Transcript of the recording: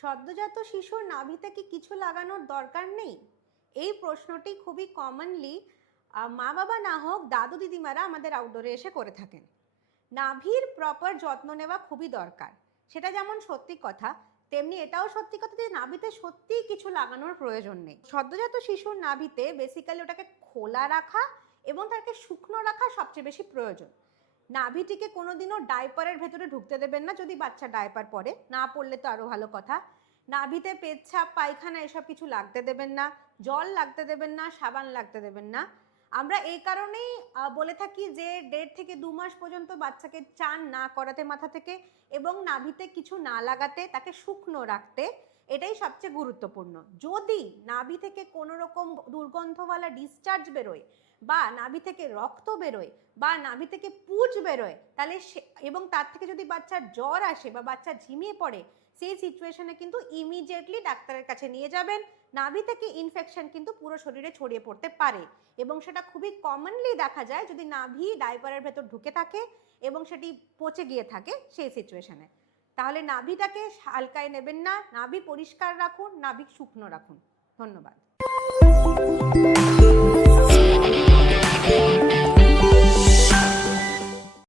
সদ্যজাত শিশুর নাভিতে কি কিছু লাগানোর দরকার নেই? এই প্রশ্নটি খুবই কমনলি মা বাবা না হোক দাদু দিদিমারা আমাদের আউটডোরে এসে করে থাকেন। নাভির প্রপার যত্ন নেওয়া খুবই দরকার। সেটা যেমন সত্যি কথা, তেমনি এটাও সত্যি কথা যে নাভিতে সত্যিই কিছু লাগানোর প্রয়োজন নেই। সদ্যজাত শিশুর নাভিতে বেসিক্যালি ওটাকে খোলা রাখা এবং তাকে শুকনো রাখা সবচেয়ে বেশি প্রয়োজন। নাভিটিকে কোনোদিনও ডাইপারের ভেতরে ঢুকতে দেবেন না, যদি বাচ্চা ডাইপার পরে, না পড়লে তো আরও ভালো কথা। নাভিতে পেচ্ছাপ পায়খানা এসব কিছু লাগতে দেবেন না, জল লাগতে দেবেন না, সাবান লাগতে দেবেন না। আমরা এই কারণেই বলে থাকি যে 1.5 থেকে 2 মাস পর্যন্ত বাচ্চাকে চান না করাতে মাথা থেকে এবং নাভিতে কিছু না লাগাতে, তাকে শুকনো রাখতে, এটাই সবচেয়ে গুরুত্বপূর্ণ। যদি নাভি থেকে কোনো রকম দুর্গন্ধওয়ালা ডিসচার্জ বেরোয় বা নাভি থেকে রক্ত বেরোয় বা নাভি থেকে পুঁজ বেরোয়, তাহলে এবং তার থেকে যদি বাচ্চার জ্বর আসে বা বাচ্চা ঝিমিয়ে পড়ে, সেই সিচুয়েশনে কিন্তু ইমিডিয়েটলি ডাক্তারের কাছে নিয়ে যাবেন। নাভি থেকে ইনফেকশন কিন্তু পুরো শরীরে ছড়িয়ে পড়তে পারে এবং সেটা খুবই কমনলি দেখা যায় যদি নাভি ডাইপারের ভেতর ঢুকে থাকে এবং সেটি পচে গিয়ে থাকে সেই সিচুয়েশনে। তাহলে নাভিটাকে হালকায় নেবেন না, নাভি পরিষ্কার রাখুন, নাভি শুকনো রাখুন। ধন্যবাদ।